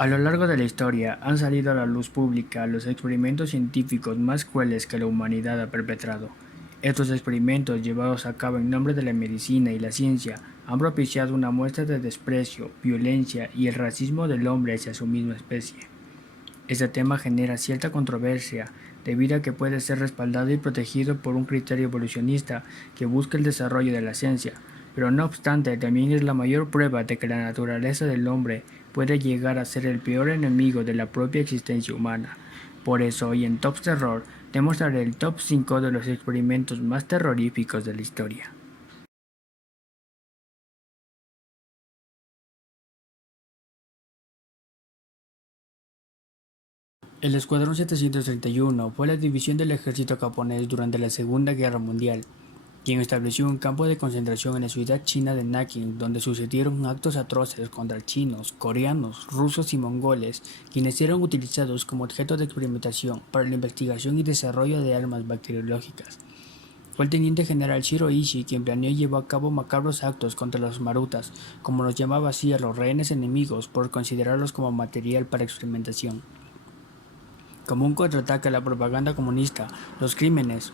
A lo largo de la historia han salido a la luz pública los experimentos científicos más crueles que la humanidad ha perpetrado. Estos experimentos, llevados a cabo en nombre de la medicina y la ciencia, han propiciado una muestra de desprecio, violencia y el racismo del hombre hacia su misma especie. Este tema genera cierta controversia, debido a que puede ser respaldado y protegido por un criterio evolucionista que busca el desarrollo de la ciencia, pero no obstante también es la mayor prueba de que la naturaleza del hombre puede llegar a ser el peor enemigo de la propia existencia humana. Por eso hoy en Top Terror te mostraré el top 5 de los experimentos más terroríficos de la historia. El Escuadrón 731 fue la división del ejército japonés durante la Segunda Guerra Mundial, quien estableció un campo de concentración en la ciudad china de Nanking, donde sucedieron actos atroces contra chinos, coreanos, rusos y mongoles, quienes eran utilizados como objeto de experimentación para la investigación y desarrollo de armas bacteriológicas. Fue el teniente general Shiro Ishii quien planeó y llevó a cabo macabros actos contra los marutas, como los llamaba así a los rehenes enemigos por considerarlos como material para experimentación. Como un contraataque a la propaganda comunista, los crímenes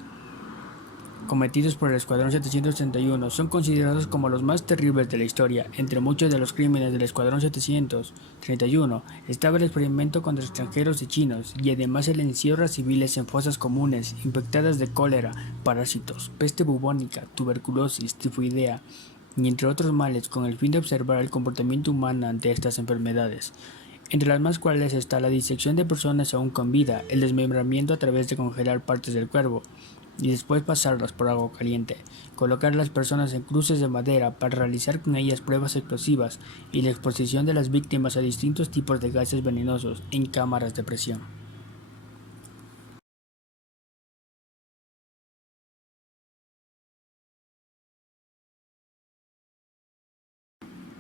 cometidos por el Escuadrón 731 son considerados como los más terribles de la historia. Entre muchos de los crímenes del Escuadrón 731 estaba el experimento contra extranjeros y chinos, y además el encierro a civiles en fosas comunes infectadas de cólera, parásitos, peste bubónica, tuberculosis, tifoidea, y entre otros males, con el fin de observar el comportamiento humano ante estas enfermedades. Entre las más crueles está la disección de personas aún con vida, el desmembramiento a través de congelar partes del cuerpo y después pasarlas por agua caliente, colocar a las personas en cruces de madera para realizar con ellas pruebas explosivas y la exposición de las víctimas a distintos tipos de gases venenosos en cámaras de presión.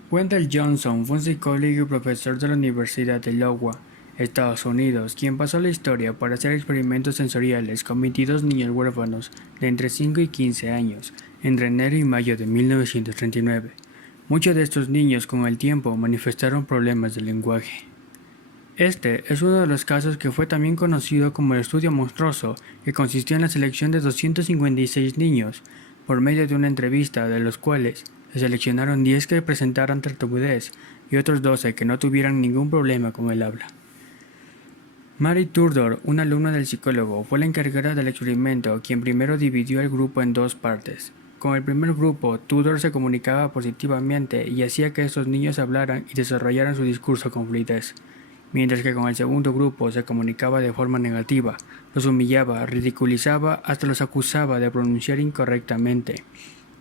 Wendell Johnson fue un psicólogo y profesor de la Universidad de Iowa, Estados Unidos, quien pasó a la historia por hacer experimentos sensoriales con 22 niños huérfanos de entre 5 y 15 años, entre enero y mayo de 1939. Muchos de estos niños con el tiempo manifestaron problemas de lenguaje. Este es uno de los casos que fue también conocido como el estudio monstruoso, que consistió en la selección de 256 niños, por medio de una entrevista, de los cuales se seleccionaron 10 que presentaran tartamudez y otros 12 que no tuvieran ningún problema con el habla. Mary Tudor, una alumna del psicólogo, fue la encargada del experimento, quien primero dividió el grupo en dos partes. Con el primer grupo, Tudor se comunicaba positivamente y hacía que estos niños hablaran y desarrollaran su discurso con fluidez, mientras que con el segundo grupo se comunicaba de forma negativa, los humillaba, ridiculizaba, hasta los acusaba de pronunciar incorrectamente.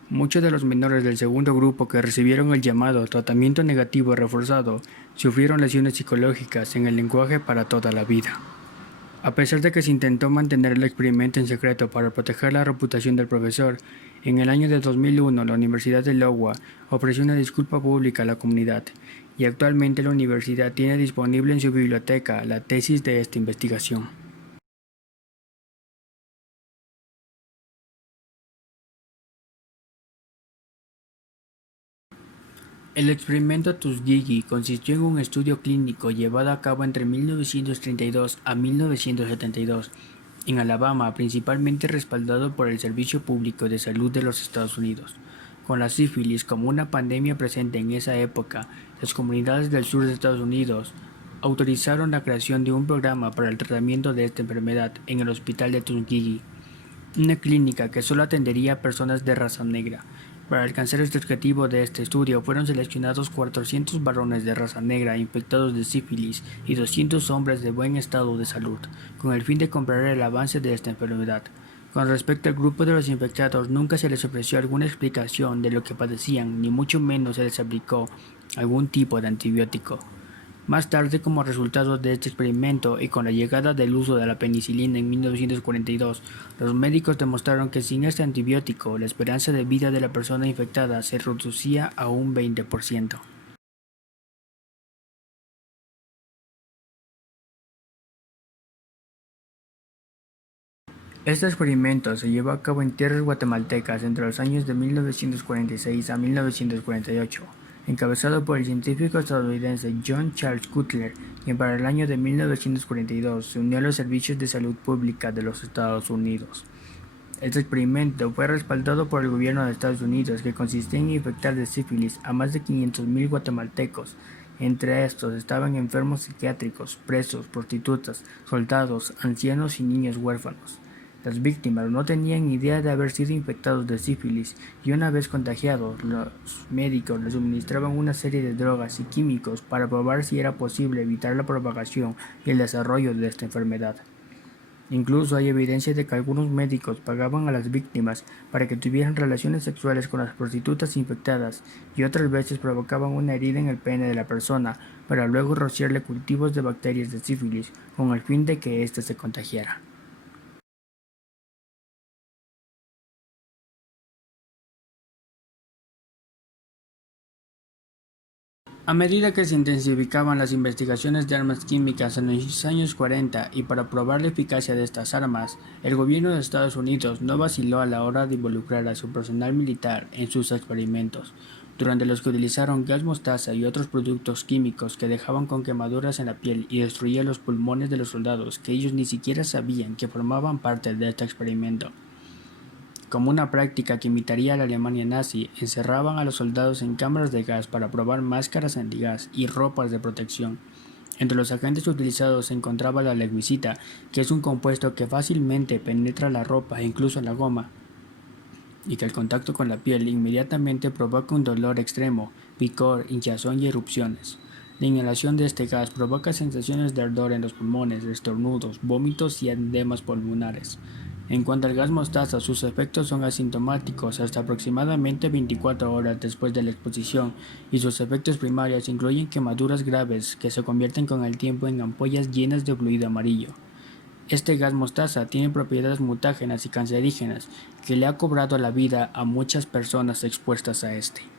Muchos de los menores del segundo grupo que recibieron el llamado tratamiento negativo reforzado sufrieron lesiones psicológicas en el lenguaje para toda la vida. A pesar de que se intentó mantener el experimento en secreto para proteger la reputación del profesor, en el año de 2001 la Universidad de Iowa ofreció una disculpa pública a la comunidad, y actualmente la universidad tiene disponible en su biblioteca la tesis de esta investigación. El experimento Tuskegee consistió en un estudio clínico llevado a cabo entre 1932 a 1972 en Alabama, principalmente respaldado por el Servicio Público de Salud de los Estados Unidos. Con la sífilis como una pandemia presente en esa época, las comunidades del sur de Estados Unidos autorizaron la creación de un programa para el tratamiento de esta enfermedad en el Hospital de Tuskegee, una clínica que solo atendería a personas de raza negra. Para alcanzar este objetivo de este estudio fueron seleccionados 400 varones de raza negra infectados de sífilis y 200 hombres de buen estado de salud, con el fin de comparar el avance de esta enfermedad. Con respecto al grupo de los infectados, nunca se les ofreció alguna explicación de lo que padecían, ni mucho menos se les aplicó algún tipo de antibiótico. Más tarde, como resultado de este experimento y con la llegada del uso de la penicilina en 1942, los médicos demostraron que sin este antibiótico, la esperanza de vida de la persona infectada se reducía a un 20%. Este experimento se llevó a cabo en tierras guatemaltecas entre los años de 1946 a 1948. encabezado por el científico estadounidense John Charles Cutler, quien para el año de 1942 se unió a los servicios de salud pública de los Estados Unidos. Este experimento fue respaldado por el gobierno de Estados Unidos, que consistía en infectar de sífilis a más de 500,000 guatemaltecos. Entre estos estaban enfermos psiquiátricos, presos, prostitutas, soldados, ancianos y niños huérfanos. Las víctimas no tenían idea de haber sido infectados de sífilis y una vez contagiados, los médicos les suministraban una serie de drogas y químicos para probar si era posible evitar la propagación y el desarrollo de esta enfermedad. Incluso hay evidencia de que algunos médicos pagaban a las víctimas para que tuvieran relaciones sexuales con las prostitutas infectadas y otras veces provocaban una herida en el pene de la persona para luego rociarle cultivos de bacterias de sífilis con el fin de que éste se contagiara. A medida que se intensificaban las investigaciones de armas químicas en los años 40 y para probar la eficacia de estas armas, el gobierno de Estados Unidos no vaciló a la hora de involucrar a su personal militar en sus experimentos, durante los que utilizaron gas mostaza y otros productos químicos que dejaban con quemaduras en la piel y destruían los pulmones de los soldados que ellos ni siquiera sabían que formaban parte de este experimento. Como una práctica que imitaría a la Alemania nazi, encerraban a los soldados en cámaras de gas para probar máscaras antigas y ropas de protección. Entre los agentes utilizados se encontraba la legumicita, que es un compuesto que fácilmente penetra la ropa e incluso la goma, y que al contacto con la piel inmediatamente provoca un dolor extremo, picor, hinchazón y erupciones. La inhalación de este gas provoca sensaciones de ardor en los pulmones, estornudos, vómitos y edemas pulmonares. En cuanto al gas mostaza, sus efectos son asintomáticos hasta aproximadamente 24 horas después de la exposición, y sus efectos primarios incluyen quemaduras graves que se convierten con el tiempo en ampollas llenas de fluido amarillo. Este gas mostaza tiene propiedades mutágenas y cancerígenas que le ha cobrado la vida a muchas personas expuestas a este.